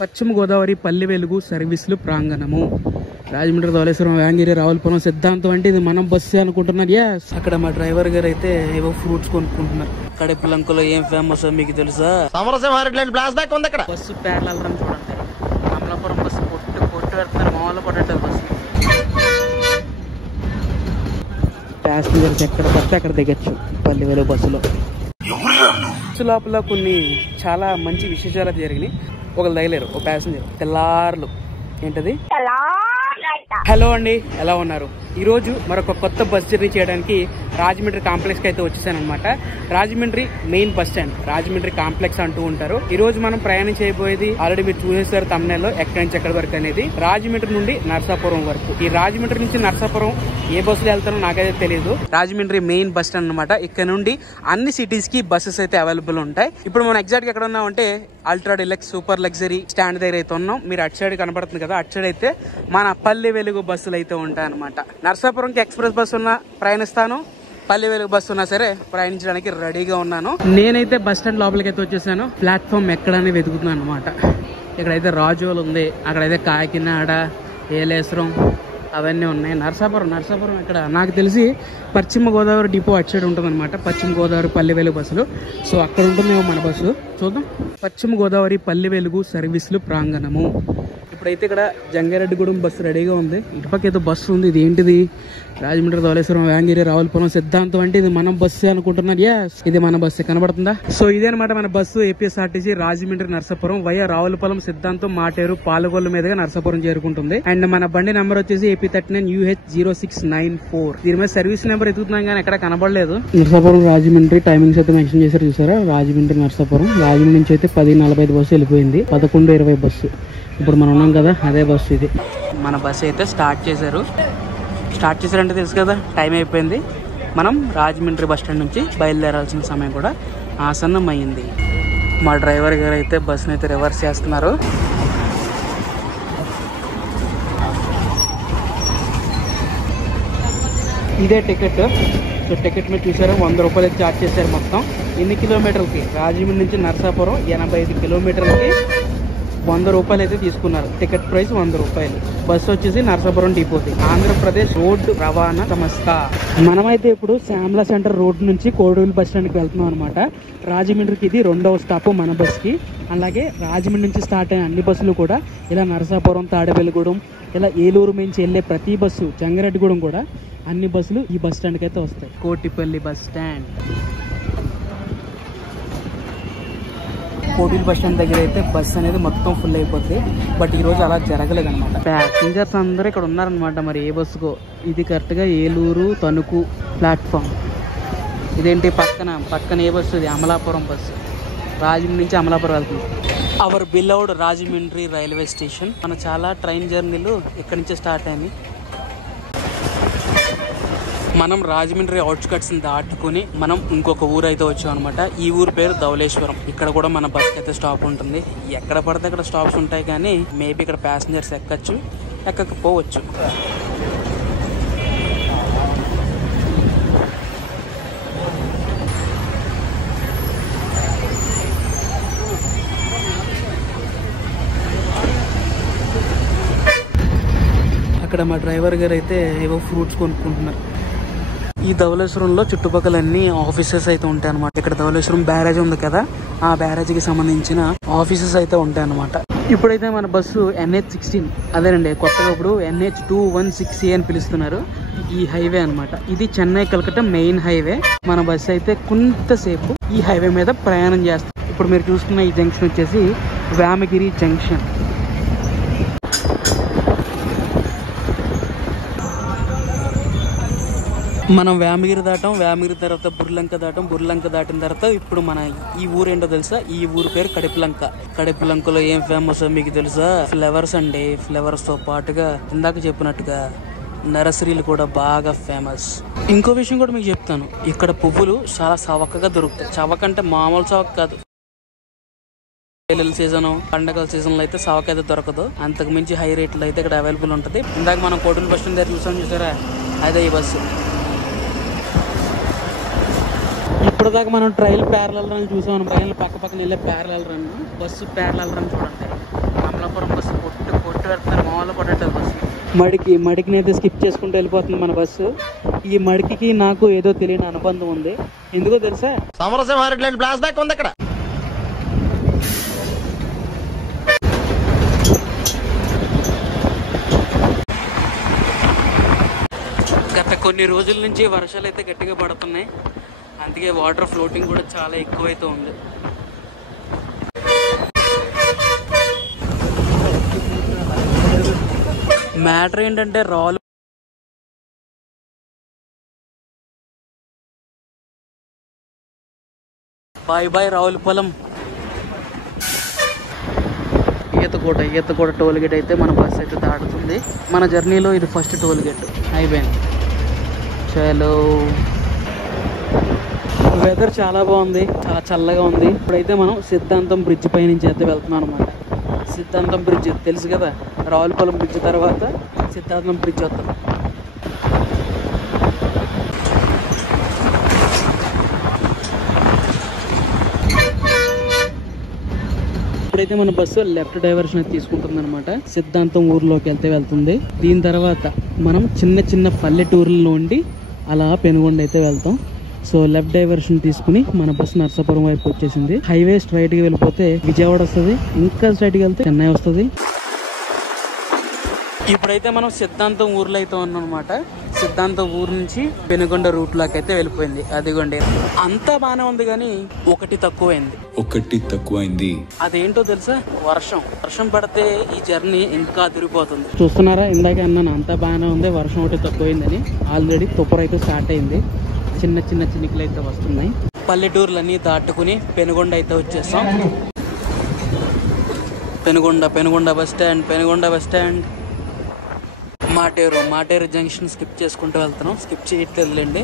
పశ్చిమ గోదావరి పల్లె వెలుగు సర్వీసులు ప్రాంగణము రాజమండ్రి, ధవళేశ్వరం, వేంగిరి, రావులపురం, సిద్ధాంతం అంటే ఇది మనం బస్సు అనుకుంటున్నారు. ఎస్, అక్కడ మా డ్రైవర్ గారు అయితే ఏవో ఫ్రూట్స్ కొనుక్కుంటున్నారు. కడపలంకలో ఏం ఫేమస్ మీకు తెలుసా? బస్సు పేర్ల చూడండి. అమలాపురం బస్సు పొట్టు పెడతారు, మామూలు పడేది బస్సు. ప్యాసింజర్స్ ఎక్కడ పడితే అక్కడ దిగచ్చు పల్లె వెలుగు బస్సులో. బస్సు లోపల కొన్ని చాలా మంచి విశేషాలు జరిగినాయి. ఒకరు తగిలేరు, ఒక ప్యాసింజర్ తెల్లార్లు. ఏంటది? హలో అండి, ఎలా ఉన్నారు? ఈరోజు మరొక కొత్త బస్ జర్నీ చేయడానికి రాజమండ్రి కాంప్లెక్స్కి అయితే వచ్చేసాను అనమాట. Rajahmundry main bus stand, Rajahmundry complex అంటూ ఉంటారు. ఈ రోజు మనం ప్రయాణం చేయబోయేది ఆల్రెడీ మీరు చూసేసారు తమ్మునేల్లో, ఎక్కడి నుంచి ఎక్కడి వరకు అనేది. రాజమండ్రి నుండి నర్సాపురం వరకు. ఈ రాజమండ్రి నుంచి నర్సాపురం ఏ బస్సులు వెళ్తారో నాకైతే తెలియదు. రాజమండ్రి మెయిన్ బస్ స్టాండ్ అనమాట. ఇక్కడ నుండి అన్ని సిటీస్ కి బస్సెస్ అయితే అవైలబుల్ ఉంటాయి. ఇప్పుడు మనం ఎగ్జాక్ట్ గా ఎక్కడ ఉన్నాం అంటే ultra deluxe super luxury stand దగ్గర అయితే ఉన్నాం. మీరు అటు సైడ్ కనబడుతుంది కదా, అటు సైడ్ అయితే మన పల్లె వెలుగు బస్సులు అయితే ఉంటాయి అనమాట. నర్సాపురంకి ఎక్స్ప్రెస్ బస్సు ఉన్నా ప్రయాణిస్తాను, పల్లె వెలుగు బస్సు ఉన్నా సరే ప్రయాణించడానికి రెడీగా ఉన్నాను. నేనైతే బస్ స్టాండ్ లోపలికి అయితే వచ్చేసాను. ప్లాట్ఫామ్ ఎక్కడని వెతుకుతున్నాను అనమాట. ఇక్కడైతే రాజోలు ఉంది, అక్కడైతే కాకినాడ, ఏలేశ్వరం అవన్నీ ఉన్నాయి. నర్సాపురం ఇక్కడ నాకు తెలిసి పశ్చిమ గోదావరి డిపో అటు సైడ్ ఉంటుంది అనమాట. పశ్చిమ గోదావరి పల్లె వెలుగు బస్సులు. సో అక్కడ ఉంటుందేమో మన బస్సు, చూద్దాం. పశ్చిమ గోదావరి పల్లె వెలుగు సర్వీసులు ప్రాంగణము. ఇప్పుడైతే ఇక్కడ జంగారెడ్డిగూడెం బస్సు రెడీగా ఉంది. ఇటుపక్క ఏదో బస్సు ఉంది. ఇది ఏంటిది? రాజమండ్రి, ధవళేశ్వరం, వేంగిరి, రావులపురం, సిద్ధాంతం అంటే ఇది మనం బస్సు అనుకుంటున్నారు. ఎస్, ఇది మన బస్సు కనబడుతుందా? సో ఇదే అనమాట మన bus. APSRTC Rajahmundry Narsapuram via Ravulapuram, Siddhantam, Materu, పాలగొల్లు మీదుగా నర్సాపురం చేరుకుంటుంది. అండ్ మన బండి నెంబర్ వచ్చేసి AP39UH0694. దీని మీద సర్వీస్ నెంబర్ ఎదుగుతున్నాం కానీ ఎక్కడ కనబడలేదు. నర్సాపురం రాజమండ్రి టైమింగ్స్ అయితే మెన్షన్ చేశారు, చూసారా? రాజమండ్రి నర్సాపురం. రాజమండ్రి నుంచి అయితే 10:45 బస్సు వెళ్ళిపోయింది. 11:20 బస్సు. ఇప్పుడు మనం ఉన్నాం కదా, అదే బస్సు ఇది. మన బస్సు అయితే స్టార్ట్ చేశారంటే తెలుసు కదా, టైం అయిపోయింది. మనం రాజమండ్రి బస్ స్టాండ్ నుంచి బయలుదేరాల్సిన సమయం కూడా ఆసన్నం అయ్యింది. మా డ్రైవర్ గారు అయితే బస్సును అయితే రివర్స్ చేస్తున్నారు. ఇదే టికెట్. సో టికెట్ మీద చూసారా, 100 రూపాయలు ఛార్జ్ చేశారు మొత్తం. ఎన్ని కిలోమీటర్లకి? రాజమండ్రి నుంచి నర్సాపురం 85 కిలోమీటర్లకి 100 రూపాయలు అయితే తీసుకున్నారు. టికెట్ ప్రైస్ 100 రూపాయలు. బస్సు వచ్చేసి నర్సాపురం డిపోది, ఆంధ్రప్రదేశ్ రోడ్డు రవాణా సంస్థ. మనమైతే ఇప్పుడు శ్యామలా సెంటర్ రోడ్ నుంచి కోడూరు బస్ స్టాండ్కి వెళ్తున్నాం అనమాట. రాజమండ్రికి ఇది 2వ స్టాప్ మన బస్కి. అలాగే రాజమండ్రి నుంచి స్టార్ట్ అయిన అన్ని బస్సులు కూడా ఇలా నరసాపురం, తాడేపల్లిగూడెం, ఇలా ఏలూరు నుంచి వెళ్ళే ప్రతి బస్సు, జంగారెడ్డిగూడెం కూడా అన్ని బస్సులు ఈ బస్ స్టాండ్కి అయితే వస్తాయి. Kotipalli bus stand. Kotipalli bus stand దగ్గర అయితే బస్ అనేది మొత్తం ఫుల్ అయిపోతుంది. బట్ ఈ రోజు అలా జరగలేదు అనమాట. ప్యాసింజర్స్ అందరూ ఇక్కడ ఉన్నారనమాట. మరి ఏ బస్సుకో? ఇది కరెక్ట్గా ఏలూరు తణుకు ప్లాట్ఫామ్. ఇదేంటి పక్కన ఏ బస్సు? ఇది అమలాపురం బస్సు. రాజమండ్రి నుంచి అమలాపురం వెళ్తుంది. Hour beloved Rajahmundry railway station. మన చాలా ట్రైన్ జర్నీలు ఇక్కడి నుంచే స్టార్ట్ అయినాయి. మనం రాజమండ్రి అవుట్స్కట్స్ దాటుకుని మనం ఇంకొక ఊరు అయితే వచ్చాం అనమాట. ఈ ఊరు పేరు ధవళేశ్వరం. ఇక్కడ కూడా మన బస్ అయితే స్టాప్ ఉంటుంది. ఎక్కడ పడితే అక్కడ స్టాప్స్ ఉంటాయి, కానీ మేబీ ఇక్కడ ప్యాసింజర్స్ ఎక్కచ్చు, ఎక్కకపోవచ్చు. అక్కడ మా డ్రైవర్ గారు అయితే ఏవో ఫ్రూట్స్ కొనుక్కుంటున్నారు. ఈ ధవళేశ్వరంలో చుట్టుపక్కల అన్ని ఆఫీసెస్ అయితే ఉంటాయి అనమాట. ఇక్కడ ధవళేశ్వరం బ్యారేజ్ ఉంది కదా, ఆ బ్యారేజ్ కి సంబంధించిన ఆఫీసెస్ అయితే ఉంటాయి అనమాట. ఇప్పుడైతే మన బస్సు NH16, అదేనండి కొత్తగా ఇప్పుడు NH216A అని పిలుస్తున్నారు. ఈ హైవే అనమాట. ఇది చెన్నై కలకత్తా మెయిన్ హైవే. మన బస్సు అయితే కొంతసేపు ఈ హైవే మీద ప్రయాణం చేస్తాం. ఇప్పుడు మీరు చూస్తున్న ఈ జంక్షన్ వచ్చేసి వేమగిరి జంక్షన్. మనం వేమగిరి దాటాం, వేమగిరి తర్వాత బుర్లంక దాటాం, బుర్లంక దాటిన తర్వాత ఇప్పుడు మన ఈ ఊరు ఏంటో తెలుసా? ఈ ఊరు పేరు కడపలంక. కడపలంకలో ఏం ఫేమస్ మీకు తెలుసా? ఫ్లవర్స్ అండి. ఫ్లవర్స్ తో పాటుగా ఇందాక చెప్పినట్టుగా నర్సరీలు కూడా బాగా ఫేమస్. ఇంకో విషయం కూడా మీకు చెప్తాను, ఇక్కడ పువ్వులు చాలా చవకగా దొరుకుతాయి. చవకంటే మామూలు చవక కాదు. పెళ్లి సీజన్, పండగల సీజన్ లో అయితే చవక అయితే దొరకదు. అంతకు మించి హై రేట్లో అయితే ఇక్కడ అవైలబుల్ ఉంటుంది. ఇందాక మనం కోటూరు బస్ స్టాండ్ దగ్గర చూసారా, అదే ఈ బస్సు. ఇప్పటిదాకా మనం ట్రైల్ ప్యారలల్ రన్ చూసాం. పైన పక్కన వెళ్ళే parallel run, bus parallel run చూడండి. ఫాలో పడేటది బస్సు. మడికిని అయితే స్కిప్ చేసుకుంటూ వెళ్ళిపోతుంది మన బస్సు. ఈ మడికి నాకు ఏదో తెలియని అనుబంధం ఉంది. ఎందుకో తెలుసా, సమరసింహారెడ్డి ఫ్లాష్ బ్యాక్ ఉంది అక్కడ. గత కొన్ని రోజుల నుంచి వర్షాలు అయితే గట్టిగా పడుతున్నాయి. అందుకే వాటర్ ఫ్లోటింగ్ కూడా చాలా ఎక్కువైతే ఉంది. మ్యాటర్ ఏంటంటే రాళ్ళు బాయ్ రావులపాలెం ఈతకోట టోల్ గేట్ అయితే మన బస్ అయితే దాటుతుంది. మన జర్నీలో ఇది ఫస్ట్ టోల్ గేట్ అయిపోయింది. చలో, వెదర్ చాలా బాగుంది, చాలా చల్లగా ఉంది. ఇప్పుడైతే మనం సిద్ధాంతం బ్రిడ్జ్ పై నుంచి అయితే వెళ్తున్నాం అనమాట. సిద్ధాంతం బ్రిడ్జ్ తెలుసు కదా, రావులపాలెం బ్రిడ్జ్ తర్వాత సిద్ధాంతం బ్రిడ్జ్ వస్తుంది. ఇప్పుడైతే మన బస్సు లెఫ్ట్ డైవర్షన్ అయితే తీసుకుంటుంది అనమాట. సిద్ధాంతం ఊర్లోకి వెళ్తుంది. దీని తర్వాత మనం చిన్న పల్లెటూర్ల నుండి అలా పెనుగొండ అయితే వెళ్తాం. సో లెఫ్ట్ డైవర్షన్ తీసుకుని మన బస్సు నర్సాపురం వైపు వచ్చేసింది. హైవే స్ట్రైట్ గా వెళ్ళిపోతే విజయవాడ వస్తుంది, ఇంకా స్ట్రైట్ గా వెళ్తే చెన్నై వస్తుంది. ఇప్పుడైతే మనం సిద్ధాంతం ఊర్లో అయితే ఉన్నాం అనమాట. సిద్ధాంతం ఊరు నుంచి పెనుగొండ రూట్ లోకి అయితే వెళ్ళిపోయింది. అదిగోండి, అంతా బానే ఉంది కానీ ఒకటి తక్కువైంది. అదేంటో తెలుసా, వర్షం పడితే ఈ జర్నీ ఇంకా తిరిగిపోతుంది. చూస్తున్నారా, ఇందాక అన్నాను అంతా బాగానే ఉంది, వర్షం ఒకటి తక్కువైందని. ఆల్రెడీ తుప్పర అయితే స్టార్ట్ అయింది, చిన్న చినుకులు అయితే వస్తున్నాయి. పల్లెటూర్లన్నీ దాటుకుని పెనుగొండ అయితే వచ్చేసాం. Penugonda bus stand Materu junction skip చేసుకుంటూ వెళ్తున్నాం. స్కిప్ చేయట్లేదులేండి,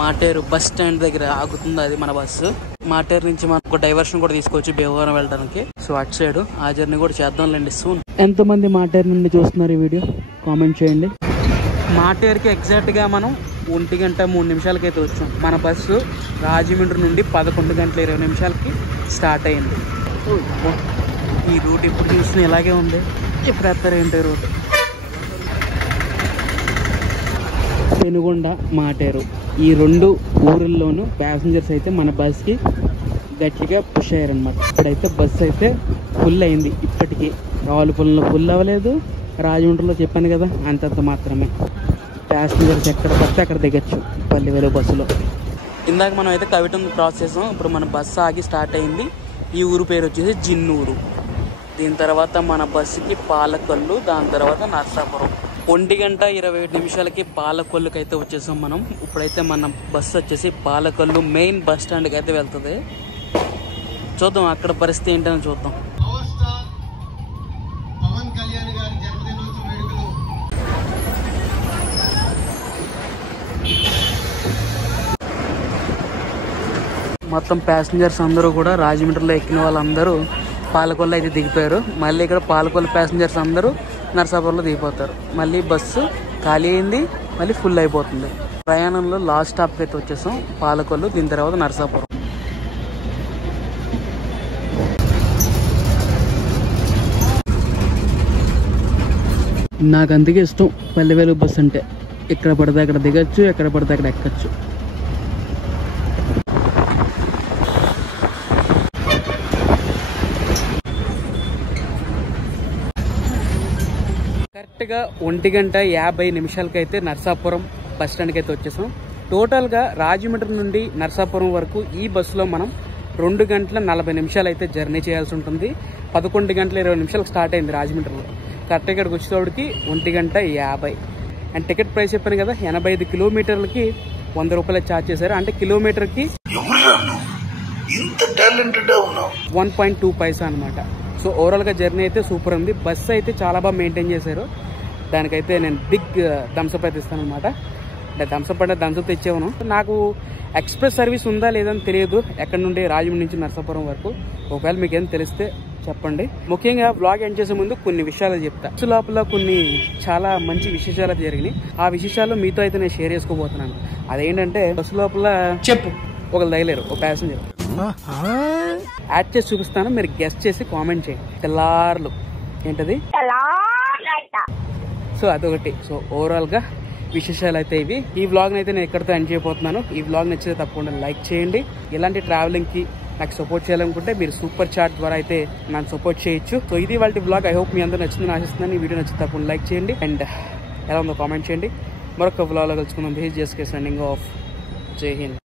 మాటేరు బస్ స్టాండ్ దగ్గర ఆగుతుంది అది మన బస్సు. మాటేరు నుంచి మనకు డైవర్షన్ కూడా తీసుకోవచ్చు భీమవరం వెళ్ళడానికి. సో అటు సైడ్ ఆ జర్నీ కూడా చేద్దాంలేండి సూన్. ఎంతమంది మాటేరు నుండి చూస్తున్నారు ఈ వీడియో కామెంట్ చేయండి. మాటేరుకి ఎగ్జాక్ట్ గా మనం 1 గంట 3 నిమిషాలకైతే వచ్చాం. మన బస్సు రాజమండ్రి నుండి 11 గంటల 20 నిమిషాలకి స్టార్ట్ అయింది. ఈ రూట్ ఇప్పుడు చూసిన ఇలాగే ఉంది, ఇప్పుడు ఎత్తారేంటి రూట్. పెనుగొండ మాటేరు ఈ 2 ఊరుల్లోనూ ప్యాసింజర్స్ అయితే మన బస్కి గట్టిగా పుష్ అయ్యారనమాట. ఇప్పుడైతే బస్సు అయితే ఫుల్ అయింది. ఇప్పటికీ రావులపాలెంలో ఫుల్ అవ్వలేదు, రాజమండ్రిలో చెప్పాను కదా అంతంత మాత్రమే. ప్యాసింజర్స్ ఎక్కడ పడితే అక్కడ దిగచ్చు పల్లెవేలు బస్సులో. ఇందాక మనం అయితే కవిటం క్రాస్ చేసాం. ఇప్పుడు మన బస్సు ఆగి స్టార్ట్ అయింది. ఈ ఊరు పేరు వచ్చేసి జిన్నూరు. దీని తర్వాత మన బస్సుకి పాలకొల్లు, దాని తర్వాత నర్సాపురం. 1 గంట 27 నిమిషాలకి పాలకొల్లుకి అయితే వచ్చేసాం మనం. ఇప్పుడైతే మన బస్సు వచ్చేసి పాలకొల్లు మెయిన్ బస్ స్టాండ్కి అయితే వెళ్తుంది. చూద్దాం అక్కడ పరిస్థితి ఏంటని చూద్దాం. మొత్తం ప్యాసింజర్స్ అందరూ కూడా రాజమండ్రిలో ఎక్కిన వాళ్ళందరూ పాలకొల్లు అయితే దిగిపోయారు. మళ్ళీ ఇక్కడ పాలకొల్లు ప్యాసింజర్స్ అందరూ నర్సాపురంలో దిగిపోతారు. మళ్ళీ బస్సు ఖాళీ అయింది, మళ్ళీ ఫుల్ అయిపోతుంది. ప్రయాణంలో లాస్ట్ స్టాప్కి అయితే వచ్చేసాం పాలకొల్లు, దీని తర్వాత నర్సాపురం. నాకు అందుకే ఇష్టం పల్లెవేలు బస్ అంటే. ఎక్కడ పడితే అక్కడ దిగచ్చు, ఎక్కడ పడితే అక్కడ ఎక్కచ్చు. కరెక్ట్గా 1 గంట 50 నిమిషాలకైతే నర్సాపురం బస్ స్టాండ్కి అయితే వచ్చేసాం. టోటల్గా రాజమండ్రి నుండి నర్సాపురం వరకు ఈ బస్సులో మనం 2 గంటల 40 నిమిషాలు అయితే జర్నీ చేయాల్సి ఉంటుంది. 11 గంటల 20 నిమిషాలకు స్టార్ట్ అయింది రాజమండ్రిలో. కరెక్ట్ ఇక్కడికి వచ్చేటప్పటికి 1 గంట 50. అండ్ టికెట్ ప్రైస్ చెప్పాను కదా, 85 కిలోమీటర్లకి 100 రూపాయలు ఛార్జ్ చేశారు. అంటే కిలోమీటర్కి 1.2 పైసా అనమాట. సో ఓవరాల్గా జర్నీ అయితే సూపర్ ఉంది. బస్సు అయితే చాలా బాగా మెయింటైన్ చేశారు. దానికైతే నేను బిగ్ థమ్స్అప్ అయితే ఇస్తాను అనమాట. అంటే థమ్స్అప్ అంటే థమ్స్అప్ తెచ్చేవను. నాకు ఎక్స్ప్రెస్ సర్వీస్ ఉందా లేదని తెలియదు ఎక్కడ నుండి రాజమండ్రి నుంచి నర్సాపురం వరకు. ఒకవేళ మీకు ఏం తెలిస్తే చెప్పండి. ముఖ్యంగా బ్లాగ్ ఎండ్ చేసే ముందు కొన్ని విషయాలు చెప్తా. బస్సు లోపల కొన్ని చాలా మంచి విశేషాలు జరిగినాయి. ఆ విశేషాలు మీతో అయితే నేను షేర్ చేసుకోబోతున్నాను. అదేంటంటే బస్సు లోపల చెప్పు ఒకరు తగిలేరు, ఒక ప్యాసింజర్. యాడ్ చేసి చూపిస్తాను, మీరు గెస్ట్ చేసి కామెంట్ చేయండి. తెల్లార్లు ఏంటది సో అదొకటి. సో ఓవరాల్గా విశేషాలు అయితే ఇవి. ఈ వ్లాగ్ని అయితే నేను ఎక్కడితో ఎండ్ చేయబోతున్నాను. ఈ వ్లాగ్ నచ్చితే తప్పకుండా లైక్ చేయండి. ఇలాంటి ట్రావెలింగ్కి నాకు సపోర్ట్ చేయాలనుకుంటే మీరు సూపర్ చాట్ ద్వారా అయితే నాకు సపోర్ట్ చేయొచ్చు. సో ఇది వాళ్ళ వ్లాగ్. ఐ హోప్ మీ అందరూ నచ్చిందని ఆశిస్తున్నాను. ఈ వీడియో నచ్చితే తప్పకుండా లైక్ చేయండి అండ్ ఎలా ఉందో కామెంట్ చేయండి. మరొక వ్లాగ్లో కలుసుకుందాం. This is JSK signing off. జై హింద్.